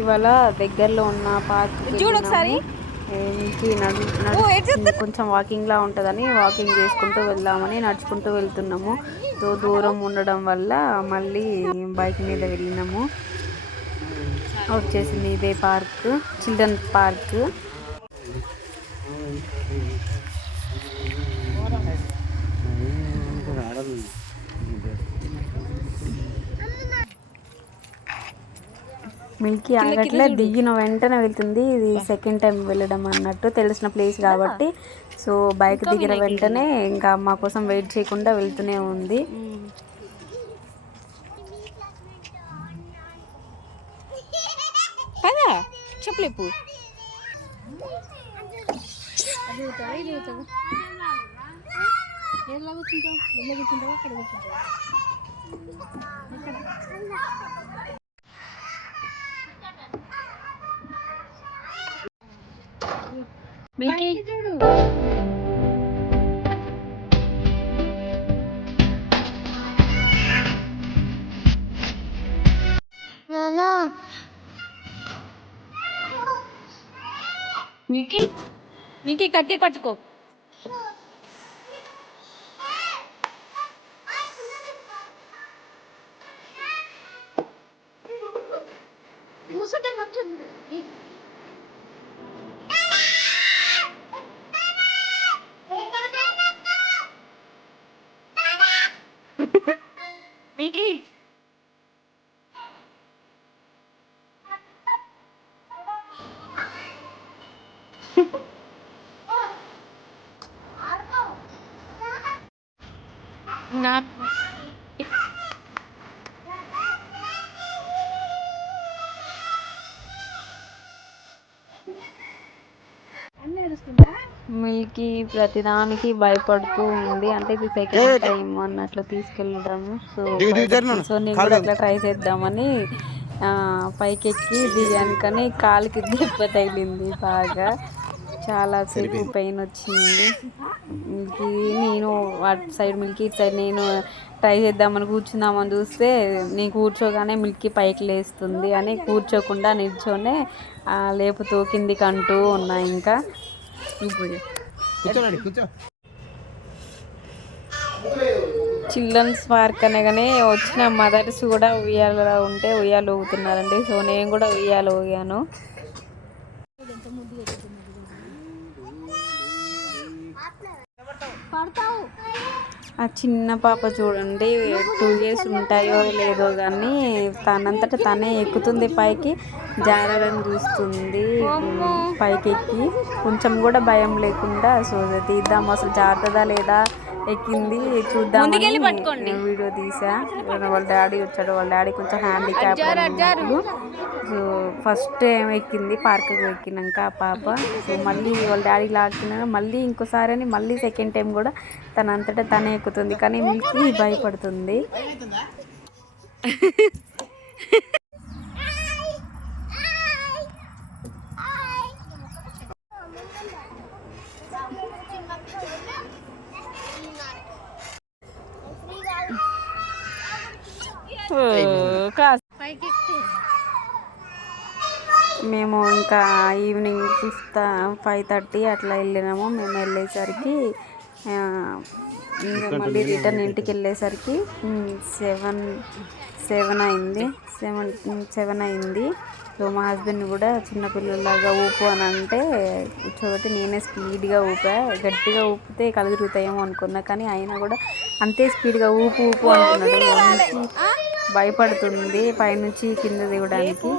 ఇవాళ దగ్గరలో ఉన్న పార్క్ చూడొకసారి కొంచెం వాకింగ్ లా ఉంటుందని వాకింగ్ చేసుకుంటూ వెళ్దామని నడుచుకుంటూ వెళ్తున్నాము. సో దూరం ఉండడం వల్ల మళ్ళీ బైక్ మీద వెళ్ళినాము. వచ్చేసింది ఇదే పార్క్, చిల్డ్రన్ పార్క్. మిల్కీ ఆగట్లే, దిగిన వెంటనే వెళ్తుంది. ఇది సెకండ్ టైం వెళ్ళడం అన్నట్టు, తెలిసిన ప్లేస్ కాబట్టి. సో బైక్ దిగిన వెంటనే ఇంకా మా కోసం వెయిట్ చేయకుండా వెళ్తూనే ఉంది. చెప్పలేపు నీకు కట్టి పట్టుకో. మిల్కీ ప్రతిదానికి భయపడుతూ ఉంది. అంటే ఇది సెకండ్ టైం అన్నట్లు తీసుకెళ్ళడము. సో నేను కూడా అట్లా ట్రై చేద్దామని పైకెక్కి దిగాను, కానీ కాలుకి దెబ్బ తగిలింది బాగా. చాలా సేపు పెయిన్ వచ్చింది. మిల్కీ నేను అటు సైడ్, మిల్కీ ఇటు సైడ్. నేను ట్రై చేద్దామని కూర్చుందామని చూస్తే నేను కూర్చోగానే మిల్కీ పైకి లేస్తుంది అని కూర్చోకుండా నిల్చొనే లేపుతూ కిందికి అంటూ ఉన్నా. ఇంకా చిల్డ్రన్స్ పార్క్ అనగానే వచ్చిన మదర్స్ కూడా ఉయ్యాల ఉంటే ఉయ్యాలు ఊగుతున్నారండి. సో నేను కూడా ఉయ్యాలు ఊగాను. ఆ చిన్న పాప చూడండి, 2 years ఉంటాయో లేదో కానీ తనంతట తనే ఎక్కుతుంది పైకి, జారడం చూస్తుంది పైకి ఎక్కి. కొంచెం కూడా భయం లేకుండా సో తీద్దాం అసలు జారుతుందా లేదా, ఎక్కింది చూద్దామని వీడియో తీసా. వాళ్ళ డాడీ వచ్చాడు, వాళ్ళ డాడీ కొంచెం హ్యాండిక్యాప్. సో ఫస్ట్ టైం ఎక్కింది పార్క్ ఎక్కినాక ఆ పాప. సో మళ్ళీ వాళ్ళ డాడీ లాక్కున్నా, మళ్ళీ ఇంకోసారి అని మళ్ళీ సెకండ్ టైం కూడా తనంతటా తనే ఎక్కుతుంది, కానీ మిల్కీ భయపడుతుంది. మేము ఇంకా ఈవినింగ్ 5:30 అట్లా వెళ్ళినాము. మేము వెళ్ళేసరికి ఇంకా మళ్ళీ రిటర్న్ ఇంటికి వెళ్ళేసరికి 7 అయింది. సో మా హస్బెండ్ కూడా చిన్నపిల్లలాగా ఊపు అని అంటే కూర్చోబెట్టి నేనే స్పీడ్గా ఊపా. గట్టిగా ఊపితే కళ్ళు తిరుగుతాయేమో అనుకున్నా, కానీ అయినా కూడా అంతే స్పీడ్గా ఊపు ఊపు అంటున్నాడు. భయపడుతుంది పైనుంచి కింద దిగడానికి.